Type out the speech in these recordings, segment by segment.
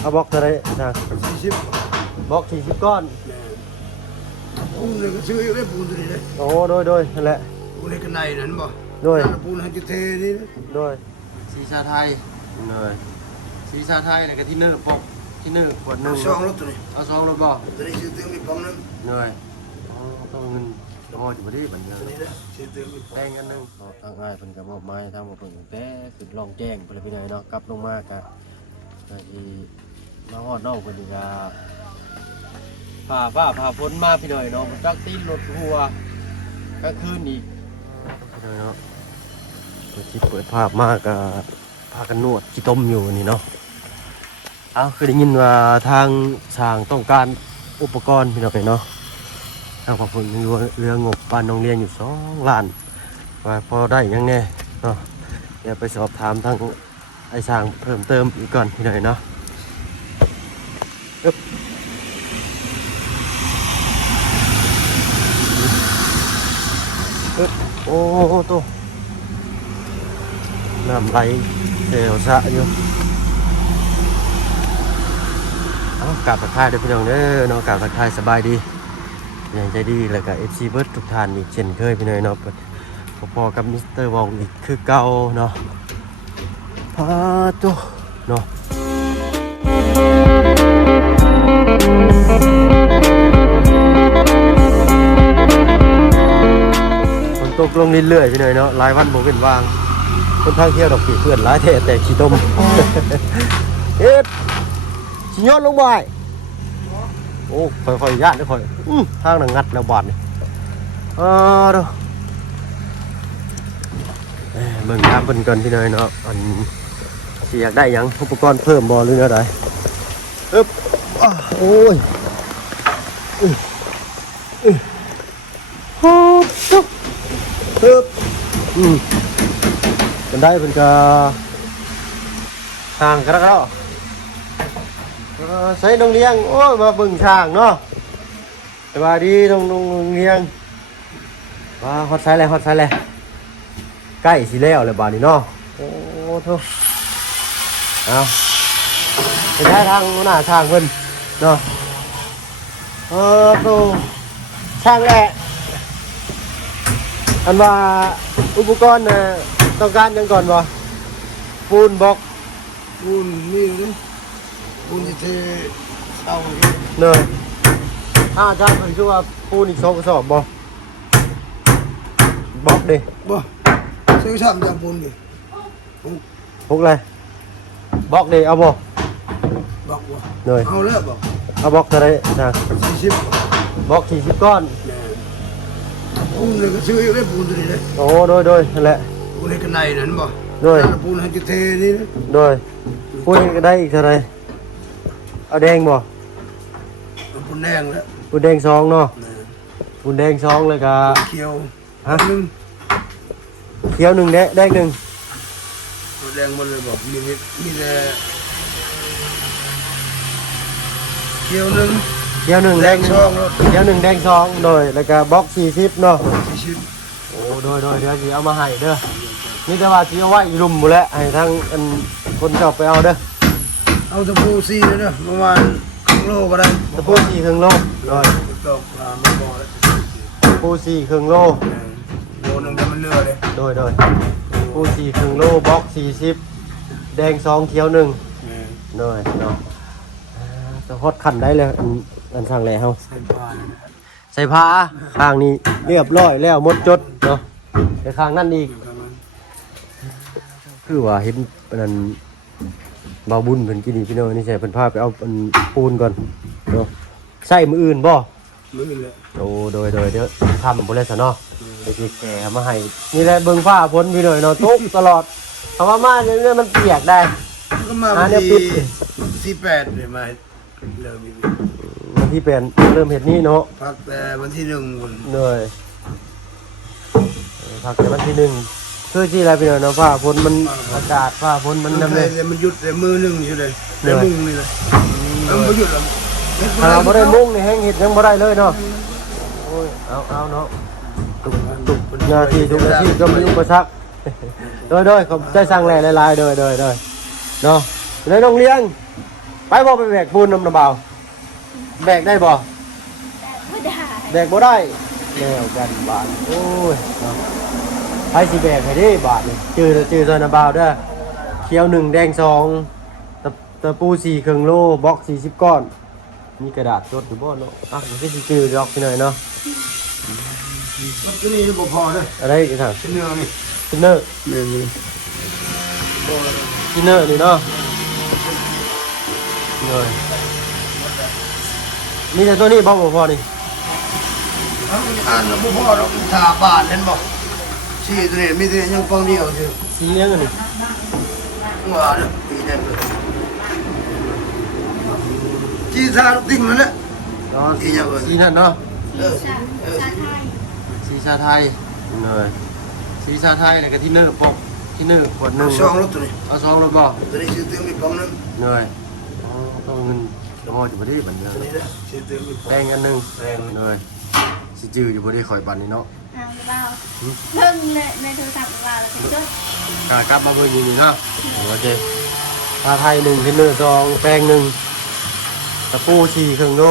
เอาบล็อกเท่าไรนะ40บล็อก40ก้อนปูนเลยก็ซื้ออยู่ได้ปูนตัวนี้เลยโอ้โดยนั่นแหละปูนในกันในนั่นบ่โดยปูนให้จะเทนี่นะโดยสีชาไทยเลยสีชาไทยเนี่ยก็ที่เนื้อปกที่เนื้อขวดหนึ่ง ช่องรถตัวนี้เอาซองรถบ่ตัวนี้ซื้อเติมอีกปองนึงเลยต้องเงินพอจะไม่ได้บันเทิง นี่นะซื้อเติมอีกแดงกันนึงทางง่ายเป็นกระบอกไม้ทางมาเปิดแต่ขึ้นลองแจ้งไปเลยพี่นายเนาะกลับลงมากะที่มาฮอดนอกคนดีกาผ่าฝนมาพี่หน่อยเนาะจักตีนรถทัวร์กลางคืนอีกพี่น้อยเนาะเปิดภาพมากกับพากันนวดขี้ต้มอยู่นี่เนาะเอาเคยได้ยินว่าทางช่างต้องการอุปกรณ์พี่น้อยเนาะทางผมเรืองบบ้านน้องเรียนอยู่2 ล้านว่าพอได้ยังไงเนาะเดี๋ยวไปสอบถามทางไอ้ช่างเพิ่มเติมอีกก่อนพี่น้อยเนาะโอ้ตัวน้ำไหลเดี๋ยวสะอยู่เอากลับมาทายเด้อพี่น้องเด้อเนาะกลับมาทายสบายดีอย่างใจดีแล้วก็ FC เบิร์ดทุกท่านอีกเช่นเคยพี่น้อยเนาะพอกับมิสเตอร์วองอีกคือเก่าเนาะพาตัวเนาะตกลงเรื่อยๆพี่น้อยเนาะหลายวันบ่เป็นวางคนทางเที่ยวดอกผีเพื่อนหลายแท้แต่ขี้ต้มเฮ็ดสิย้อนลงบ่ายโอ้ค่อยๆย่านเด้อค่อยทางน่ะงัดแล้วบาดนี่เด้อเบิ่งทางเพิ่นก่อนพี่น้อยเนาะอันสิอยากได้หยังอุปกรณ์เพิ่มบ่หรือแนวใดอึ๊บโอ้ยโอ้ปึ๊บเป็นได้เป็นกาช่างกันแล้วใส่น้องเลี้ยงโอ้ยมาบึงช่างเนาะสวัสดีน้องเลี้ยงมาฮอดไซเลยใกล้สิแล้วเลยบ้านนี้เนาะโอ้โธ่เอาเป็นได้ทางหน้าช่างเพิ่นเนาะโธ่ช่างแหละอันว่าอุปกรณ์ต้องการยังก่อนบ่ปูนบล็อกปูนนี่นะปูนจะเทเตาเลยถ้าอาจารย์เป็นคือว่าปูนอีก2 กระสอบบ่บล็อกดิบ่ซื้อชามจากปูนดิพกอะไรบล็อกดิเอาบ่บอกว่าเลยเอาแล้วบ่เอาบล็อกเท่าไรนะ40บล็อก40ก้อนปูนเลยก็ซื้ออยู่ได้ปูนตัวนี้เลยโอ้โดยนั่นแหละปูนในกันในนั่นบ่โดยปูนให้จะเทนี่นะโดยปูนก็ได้อีกเท่าไรเอาแดงบ่ปูนแดงแล้วปูนแดง2เนาะปูนแดง2เลยก็เขียวฮะเขียว1แดง1ปูนแดงหมดเลยบ่มีแต่เขียว1แดง2เขียว1แดง2โดยแล้วก็บล็อก40เนาะโอ้โดยเดี๋ยวสิเอามาให้เด้อนี่แต่ว่าสิเอาไว้รุมหมดแล้วให้ทางอันคนชอบไปเอาเด้อเอาตะปูซีเลยเด้อประมาณครึ่งโลก็ได้ตะปู4 ครึ่งโลโดยตกไม่พอแล้วตะปู4 ครึ่งโลโลนึงแต่มันเลือเลยโดยตะปู4 ครึ่งโลบล็อก40แดง2เขียว1โดยเนาะจะฮอดขันได้เลยอันทางแลเฮาใส่ผ้าข้างนี้เรียบร้อยแล้วหมดจดเนาะในข้างนั่นอีกคือว่าเห็นอันเบาบุญเพิ่นกินนี่พี่น้องนี่ใส่เพิ่นพาไปเอาปูนก่อนเนาะใส่มืออื่นบ่มื้ออื่นแหละโอ้โดยเดี๋ยวทำบ่ได้ซะเนาะเดี๋ยวสิแก่มาให้นี่แหละเบิ่งฟ้าฝนพี่น้อยเนาะตกตลอดเพราะว่ามาเนี่ยมันเปียกได้ก็มาวันที่48เลยมาเริ่มอีกวันที่เป็นเริ่มเห็ดนี่เนาะพักแต่วันที่1วันเลยพักแต่วันที่1คือที่อะไรพี่น้องเนาะฟ้าฝนมันอากาศฟ้าฝนมันนำเลยมันหยุดแต่มือ1อยู่เลยได้มุ่งนี่เลยมันบ่หยุดหรอกถ้าเราบ่ได้มุ่งนี่แห้งเห็ดยังบ่ได้เลยเนาะโอ้ยเอาเนาะตุกหน้าที่ทุกหน้าที่ก็มีอุปสรรคโดยขอบใจสั่งแหล่หลายๆโดยเนาะในโรงเรียน ไปบ่ไปแบกปูนน้ำเบาแบกได้บ่ ไม่ได้ แบกบ่ได้แล้วกันบาทโอ้ยเนาะไปสิแบกให้ดิบาทนี่จื้อซอยน้ำเบาเด้อเขียว1แดง2ตะปู4ครึ่งโลบล็อก40ก้อนมีกระดาษจดอยู่บ่เนาะอ่ะมันก็สิจื้อดอกไปหน่อยเนาะ มันตัวนี้บ่พอเด้อ อะไรอีกครับ ชิ้นเนื้อนี่ ทินเนอร์ นี่นี่ ทินเนอร์นี่เนาะเลยมีแต่ตัวนี้บ่พอนี่ ทั้งอ่านแล้วบ่พอเราทาบ้านเห็นบ่ชี้ตัวนี้มีแต่ยังปองเดียวซื่อ สีเหลี้ยงอันนี้ ว่าเด้อปีแดงเลยชี้ทาลูกติ่งนั่นแหละ เนาะ อีหยังเอ่ย สีนั่นเนาะ สีชาไทย สีชาไทยเลยสีชาไทยนี่ก็ทินเนอร์ปกทินเนอร์ขวดหนึง ช่องรถตัวนี้ เอา2รถบ่ ตัวนี้ชื่อเต็มอีกปองนึง เลยอ๋อต้องเงินพออยู่บ่ได้บัดนี้ ตัวนี้เด้อชื่อเต็มอีก แป้งอันหนึงเลยสิจื้ออยู่บ่ได้ข่อยบัดนี้เนาะ อ่าหรือเปล่าเพิ่งในโทรศัพท์หรือเปล่าแล้วก็จด กลับมาเบิ่งอยู่นี่เนาะโอเคชาไทย1ทินเนอร์2แป้ง1ตะปู4ครึ่งโล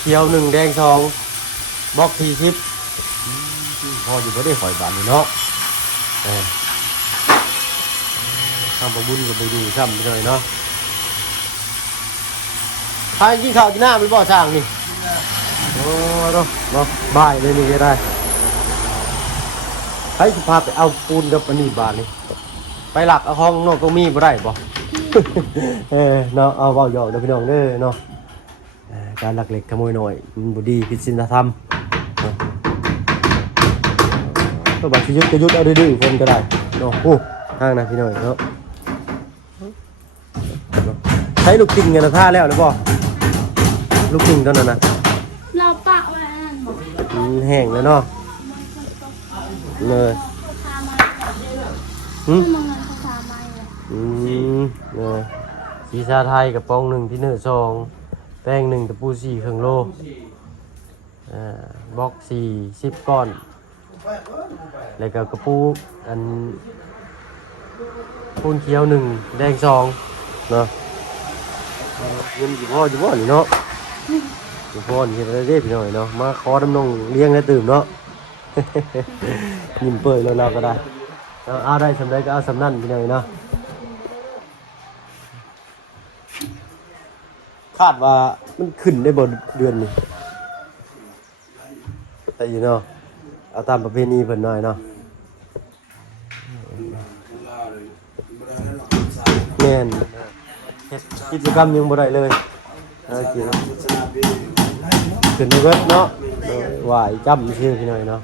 เขียว1แดง2บล็อก40พออยู่บ่ได้ข่อยบัดนี้เนาะทำประบุญกับไปดูซ้ำไปหน่อยเนาะพากินข้าวกินน้ำไปบ่อช่างนี่โอ้เนาะบ่ายเลยนี่ก็ได้ให้สิพาไปเอาปูนกับอันนี้บาทนี่ไปหลักเอาห้องนอกก็มีบ่ได้บ่ เนาะเอาเบาหยอกเด้อพี่น้องเด้อเนาะการลักเล็กขโมยน้อยมันบ่ดีผิดศีลธรรมเนาะก็บัดสิยุดก็ยุดเอาดื้อๆคนก็ได้เนาะโอ้ทางนะพี่น้องเนาะใช้ลูกติ่งกันนะท่าแล้วหรือเปล่าลูกติ่งตอนนั้นนะ เราปะไว้นั่นบอก แห้งแล้วเนาะเลย เขาทามา หืม มันเงินเขาทามาเลย เลยสีชาไทยกับปอง1ที่เนื้อ2แป้ง1ตะปู4ครึ่งโลบล็อก10ก้อนแล้วก็กระปูอันปูนเขียว1แดง2เนาะเงินอยู่บ่นี่เนาะอยู่พ่อนี่ได้เด้พี่น้อยเนาะมาขอน้ำนองเลี้ยงได้ตื่มเนาะ ยิ้มเปิดแล้วเราก็ได้เอาได้สำได้ก็เอาสำนั่นพี่น้อยเนาะคาดว่ามันขึ้นได้บ่เดือนนี้แต่อยู่เนาะเอาตามประเพณีเพิ่นหน่อยเนาะแม่นเฮ็ดกิจกรรมยังบ่ได้เลยกินขึ้นในเว็บเนาะไหวจำชื่อพี่หน่อยเนาะ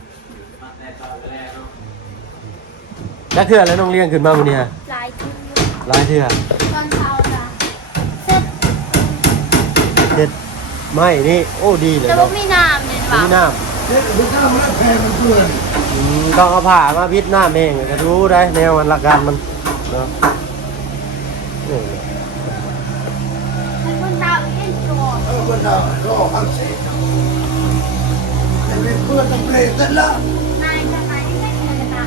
แล้วเทื่อแล้วน้องเลี้ยงขึ้นมามื้อนี้ฮะ ลายทุ่ง หลายเทื่อ ตอนเช้าจ้ะเสร็จ เด็ดไม้นี่โอ้ดีเลย แต่ว่า เนาะ มีน้ำเนี่ย มีน้ เด็กบ่กล้ามาแพ้มันเพื่อน ำต้องเอาผ้ามาพิดน้ำเองก็รู้ได้แนวมันหลักการมันเนาะนี่ มันคนดาวเอ็นตัว บ่ได้รอฟังเสียงแต่เป็นเพื่อนต้องเกรดตัดละ นายจะไหนไม่เคยนะ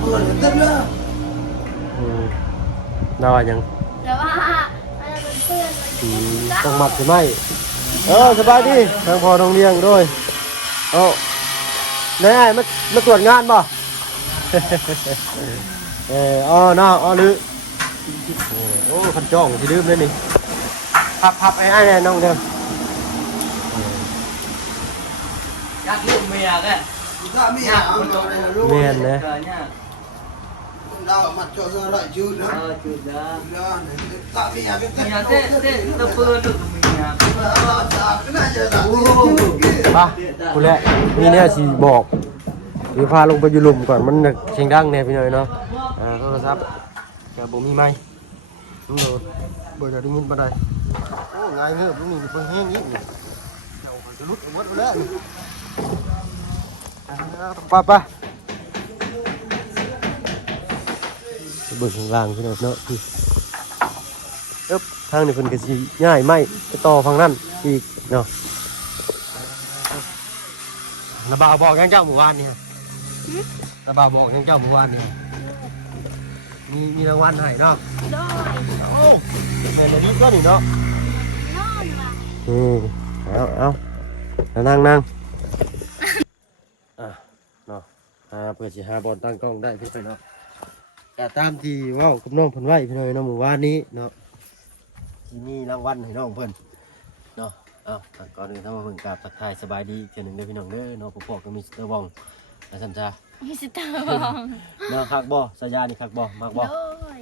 เพื่อนตัดละ น่าว่ายัง แต่ว่ามันจะเป็นเพื่อนมัน ต้องมัดใช่ไหมสบายดีทางพอน้องเลี้ยงด้วยนายมาตรวจงานป่ะ เนาะหรือโอ้ขันจ้องที่ลืมเลยนี่พับไอ้เนี่ยน้องเดิม อยากลูกเมียก็ ถ้ามีหาเอาตัวได้รู้ เมียนนะ เกิดเนี่ย ดาวมาจ่อซะละจุดนะ จุดละ แล้วถ้ามีหาเป็น เมียเต้ตะเปื้อนลูกเมีย ก็น่าจะได้ ป่ะคุณแหละมีเนี่ยสีบอกหรือพาลงไปอยู่หลุมก่อนมันเสียงดังแน่พี่หน่อยเนาะโทรศัพท์กับผมมีไหมน้องโดดบ่จะได้ยินปะได้โอ้ง่ายเงือบลูกนี่เพิ่งแห้งยิ่งนี่เดี๋ยวจะลุดหมดแล้วนี่ไปเบิ่งข้างล่างพี่น้องเนาะพี่ทางนี้เพิ่นก็สิง่ายไหมไปต่อฝั่งนั้นอีกเนาะนาบ่าวบอกยังเจ้าเมื่อวานนี่ฮะนาบ่าวบอกยังเจ้าเมื่อวานนี่ มีรางวัลให้เนาะ โดย โอ้ให้เลยนี่ก็นี่เนาะ นอนว่ะ เอานั่งอ่ะเนาะเพื่อสิหาบอลตั้งกล้องได้พี่ไปเนาะแต่ตามที่เว้ากับน้องเพิ่นไว้พี่น้อยเนาะหมู่บ้านนี้เนาะที่มีรางวัลให้น้องเพิ่นเนาะก่อนอื่นถ้ามาเพิ่งกราบทักทายสบายดีเทื่อหนึงเด้อพี่น้องเด้อเนาะพวกก็มีสเตอร์บองและสัญชา มีสตาร์บอง เนาะคักบ่สายานี่คักบ่มักบ่ โดย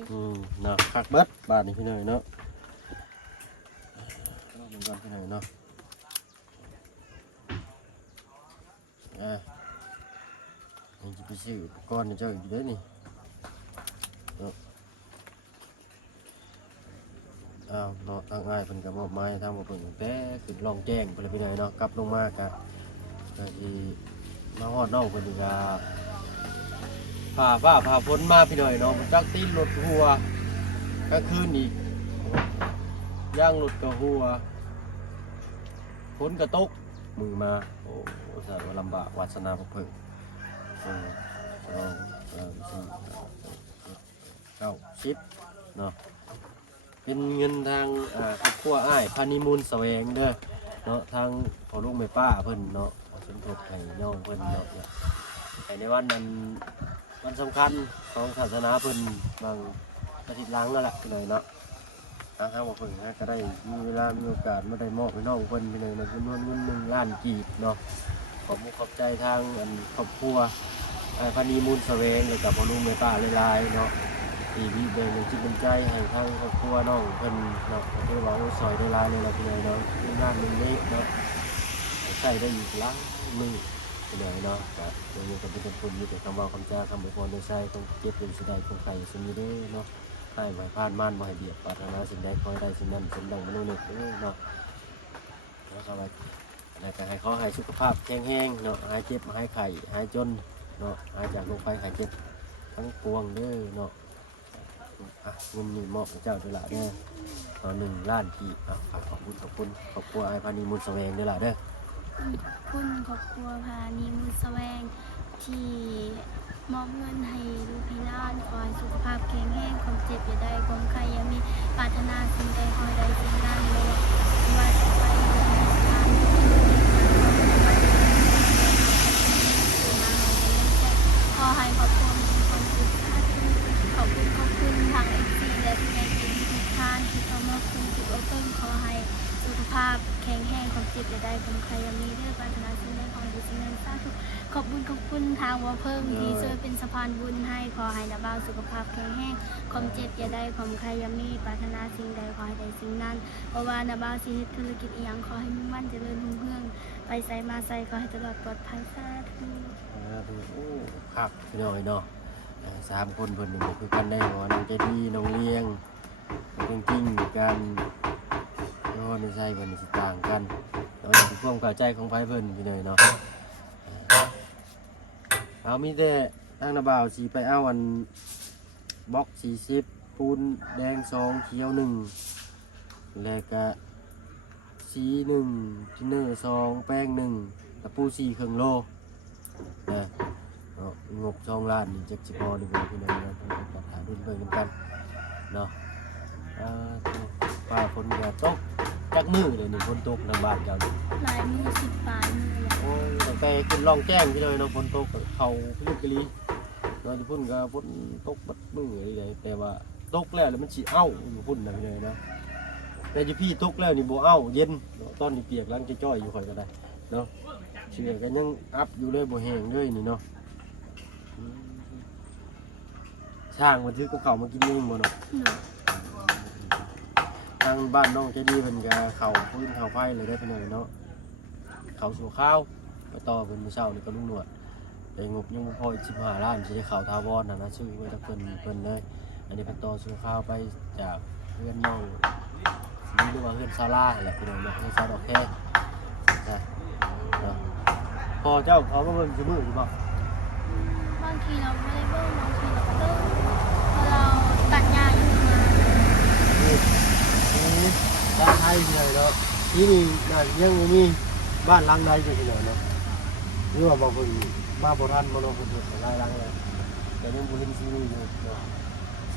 เนาะคักเบิดบาทนี่พี่น้อยเนาะเหมือนกันพี่น้อยเนาะนี่จะไปซื้ออุปกรณ์ให้เจ้าอีกเด้อนี่เนาะเนาะทางง่ายเพิ่นก็มอบหมายทางบ่เพิ่นตั้งแต่ขึ้นลองแจ้งเพิ่นเลยพี่น้อยเนาะกลับลงมาก็สิมาฮอดน้องเพิ่นนี่ก็ผ่าฝนมาพี่น้อยเนาะมันจักตีนรถหัวกลางคืนอีกย่างรถก็หัวฝนก็ตกมือมาโอ้สารว่าลำบากวาสนาบ่เพิ่ง9 10เนาะเป็นเงินทางครอบครัวอ้ายพานิมูลแสวงเด้อเนาะทางพ่อลุงแม่ป้าเพิ่นเนาะสมทบให้น้องเพิ่นเนาะในวันนั้นวันสำคัญของศาสนาเพิ่นบางอาทิตย์ล้างนั่นแหละพี่น้อยเนาะทางบ่เพิ่งก็ได้มีเวลามีโอกาสมาได้มอบให้น้องเพิ่นพี่น้อยในจำนวนเงิน1 ล้านกีบเนาะขอบใจทางครอบครัวพานิมูลแสวงแล้วก็พ่อลุงแม่ป้าหลายๆเนาะที่มีแบ่งจิตเป็นใจให้ทางครอบครัวน้องเพิ่นเนาะก็คือว่าซอยได้หลายเลยล่ะพี่น้อยเนาะ1 ล้าน1นี้เนาะใช้ได้อีกหลายมื้อพี่น้อยเนาะก็เดี๋ยวก็เป็นคนมีแต่คำว่าคำจาคำอวยพรในใจต้องเก็บเป็นสิได้คงไข่สิมีเด้เนาะให้บ่ให้พลาดม่านบ่ให้เบียดปรารถนาสิ่งใดขอให้ได้สิ่งนั้นสมดังมโนนึกเด้อเนาะแล้วก็แล้วก็ให้ขอให้สุขภาพแข็งแรงเนาะหายเจ็บหายไข้หายจนเนาะหายจากโรคภัยไข้เจ็บทั้งปวงเด้อเนาะเงินนี่มอบให้เจ้าด้วยล่ะเด้อต่อ1 ล้านกีบขอบคุณครอบครัวไอ้พานิมูลแสวงด้วยล่ะเด้อ คุณครอบครัวพานีมือแสวงที่มอบเงินให้ลูกให้หลานขอให้สุขภาพแข็งแรงความเจ็บอย่าได้ความใครอย่ามีปรารถนาสิ่งใดขอให้ได้สิ่งนั้นเลยว่าจะไปเดินทางขอให้ครอบครัวมีความสุขขอบคุณทางFCและผู้ใหญ่ใจดีทุกท่านที่เข้ามาคุณจุดอบรมขอให้สุขภาพแข็งแรงความเจ็บอย่าได้ความใครอย่ามีเรื่องปรารถนาสิ่งใดขอให้ได้สิ่งนั้นสาธุขอบคุณทางว่าเพิ่มที่ช่วยเป็นสะพานบุญให้ขอให้นาบ่าวสุขภาพแข็งแรงความเจ็บอย่าได้ความใครอย่ามีปรารถนาสิ่งใดขอให้ได้สิ่งนั้นเพราะว่านาบ่าวสิเฮ็ดธุรกิจอีหยังขอให้มุ่งมั่นเจริญรุ่งเรืองไปไสมาไสขอให้ตลอดปลอดภัยสาธุ โอ้ครับพี่น้อยเนาะ3 คนเพิ่นนี่คือกันได้ว่าน้องใจดีน้องเลี้ยงจริงๆกันเนาะในใจเพิ่นสิต่างกันเนาะเป็นความเข้าใจของไผเพิ่นพี่น้อยเนาะเอามีแต่ทางนาบ่าวสิไปเอาอันบล็อก40ปูนแดง2เขียว1แล้วก็สี1ทินเนอร์2แป้ง1ตะปู4ครึ่งโลนะงบ2 ล้านนี่จักสิพอหรือบ่พี่น้องเนาะต้องตัดหารุ่นเบิ่งกันเนาะฟ้าฝนก็ตกจักมื้อเลยนี่ฝนตกในบ้านเจ้านี่ หลายมือ10 ปลายมือแล้ว โอ้ยตั้งแต่ขึ้นลองแจ้งพี่เลยเนาะฝนตกเข้าพิลึกกะลีเนาะที่พุ่นก็ฝนตกบัดมื้อเลยแต่ว่าตกแล้วมันสิเอ้าอยู่พุ่นน่ะพี่เลยเนาะแต่อยู่พี่ตกแล้วนี่บ่เอ้าเย็นเนาะตอนนี้เปียกล้างจ้อยๆอยู่ค่อยก็ได้เนาะเชื่อกันยังอัพอยู่เลยบ่แห้งเลยนี่เนาะช่างมันถือกับเขามากินเองบ่เนาะทางบ้านน้องใจดีเพิ่นก็เข้าพื้นเข้าไฟเลยได้พี่น้อยเนาะเข้าสู่ข้าวไปต่อเป็นมื้อเช้านี่ก็ลุงหนวดแต่งบยังบ่พออีก15 ล้านสิได้เข้าทาวรน่ะนะชื่อไว้ถ้าเพิ่นเลยอันนี้เพิ่นต่อสู่ข้าวไปจากเพื่อนน้องสิหรือว่าเพื่อนซาร่าแหละพี่น้องเนาะเพื่อนซาดอกแค่จ้ะเนาะพอเจ้าเขามาเบิ่งซุมื้ออยู่บ่ บางทีเราไม่ได้เบิ่งบางทีเราก็เบิ่งพอเราตัดหญ้าอยู่มา บ้านไทยพี่น้อยเนาะที่นี่น่ายังบ่มีบ้านหลังใดอยู่พี่น้อยเนาะหรือว่าบ่เพิ่นมาบ่ทันบ่เนาะเพิ่นหลายหลังเลยแต่ยังบ่เห็นซีรีส์อยู่เนาะ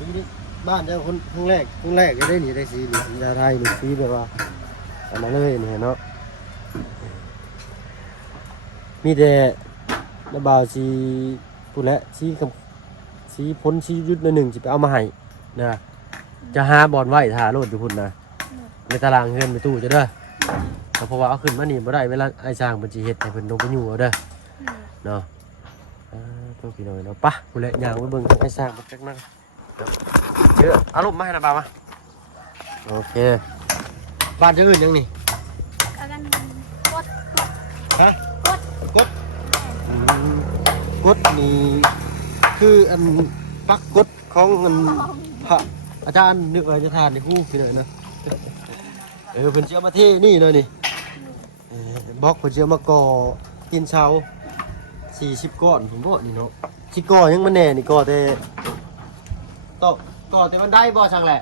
สีนี่บ้านเจ้าคนครั้งแรกก็ได้หนีได้สีนี่สีไทยนี่สีแบบว่าอันนั้นเลยนี่เนาะมีแต่ระบาวสีพูดแล้วสีพ้นสียุดหนึ่งจะไปเอามาให้นะจะหาบอลไหวถ่าโลดอยู่พุ่นนะในตารางเงินไปตู้จะเด้อเพราะว่าเอาขึ้นมานี่บ่ได้เวลาไอ้ช่างมันจะเฮ็ดให้เพิ่นลงไปอยู่เอาเด้อเนาะตัวพี่น้อยเนาะปะพูดแล้วย่างไปเบิ่งไอ้ช่างมันจักนั่งเชื่อเอารูปมาให้นะบ่าวมาโอเคบ้านจะอื่นยังนี่ แล้วกันกด ฮะกดกดนี่คืออันปักกดของอันพระอาจารย์นึกว่าจะทานในคู่พี่หน่อยนะเพิ่นเชื่อมาที่นี่เลยนี่บล็อกเพิ่นเชื่อมาก่อกินเช้า40ก้อนผมบอกนี่เนาะสิก่อยังมันแน่นี่ก่อแต่ก่อแต่มันได้บ่ช่างแหละ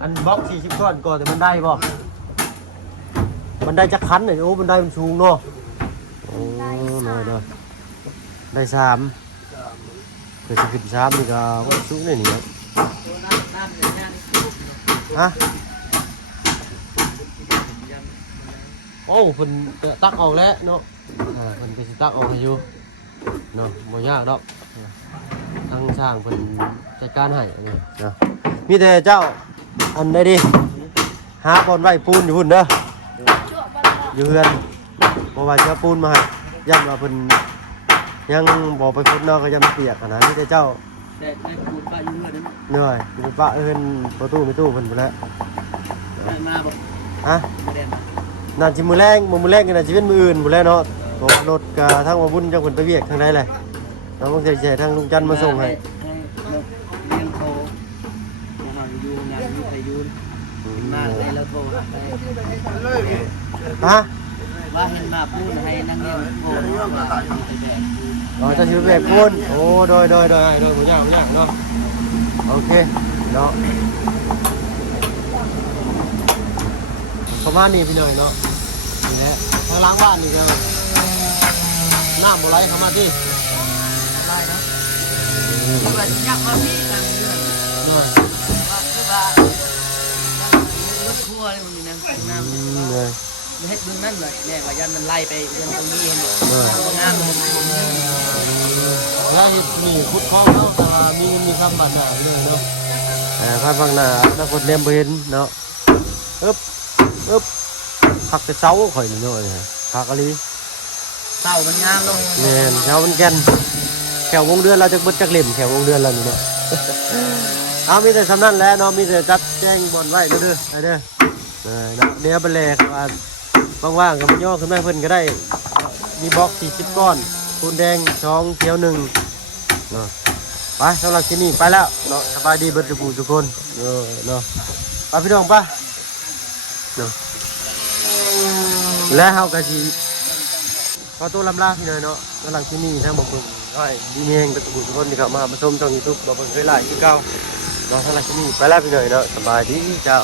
อันบล็อก40ก้อนก่อแต่มันได้บ่มันได้จักคันเลยโอ้มันได้มันสูงเนาะโอ้เนาะได้3เพื่อจะขึ้น3นี่ก็ว่าสูงเลยนี่ครับฮะโอ้เพิ่นตักออกแล้วเนาะเพิ่นก็สิตักออกให้อยู่เนาะบ่ยากดอกทางช่างเพิ่นจัดการให้อันนี้เนาะมีแต่เจ้าอันใดดิหาบอลไว้ปูนอยู่พุ่นเด้ออยู่เฮือนบ่ว่าจะปูนมาให้ย่ำว่าเพิ่นยังบ่ไปพุดเนาะก็ยังเปียกนะมีแต่เจ้า ได้ปูนป้าอยู่เงินนั้น เหนื่อยอยู่ปะเอิ้นประตูไม่ตู้เพิ่นพุ่นแหล้ว มาบอก ฮะ ไม่ได้มา น่าสิมื้อแรงบ่มื้อแรงก็น่าสิเป็นมื้ออื่นพุ่นแหล้วเนาะรถก็ทางว่าบุญจังเพิ่นไปเวียกทางใดแหละเราต้องใช้ทางลุงจันทร์มาส่งให้ เลี้ยงโตมาอยู่งานอยู่ไปยืนมาเลยแล้วโทร ฮะ ว่าเห็นมาพูดให้นั่งเลี้ยงโตว่าไปแบก อ๋อจะสิไปแบกปูนโอ้โดยบ่ยากเนาะโอเคเนาะประมาณนี้พี่น้อยเนาะนี่แหละทางล้างบ้านนี่ก็น้ำบ่ไหลเข้ามาที่ ได้นะเพราะว่าอยากมาพี่กันเรื่อง เนาะ ว่าคือว่ารถครัวนี่มันมีน้ำน้ำ เลย เฮ็ดเบื้องนั้นเลยเนี่ยว่ายันมันไล่ไปเรื่องตรงนี้เห็น เออ งามมัน แล้วนี่ขุดคลองเนาะแต่ว่ามีคำบัตรหนาเลยเนาะภาพบางหน้าถ้าคนเลี้ยงไปเห็นเนาะอึ๊บผักแต่เช้าข่อยนี่เนาะเนี่ยผักอะไร เต่ามันงามลง เนี่ยเช้ามันแก่นแขววงเดือนเราจะเบิดจักเหล่มแขววงเดือนเรานี่เนาะ เอามีแต่สำนั่นแหล้วเนาะมีแต่จัดแจ้งบอลไว้เด้อเด้อเดี๋ยวไปแลกว่างๆกับมันย่อขึ้นมาเพิ่นก็ได้มีบล็อก40ก้อนปูนแดง2เขียว1เนาะไปสำหรับที่นี่ไปแล้วเนาะสบายดีเบิดทุกคนเนาะไปพี่น้องไปเนาะและเฮาก็สิขอตัวลำลาพี่น้อยเนาะสำหรับที่นี่ทางบ่เพิ่นให้ดีแฮงกับทุกคนที่เข้ามาชมช่อง YouTube บ่เพิ่นเคยไลฟ์คือเก่าเนาะสำหรับที่นี่ไปแล้วพี่น้อยเนาะสบายดีเจ้า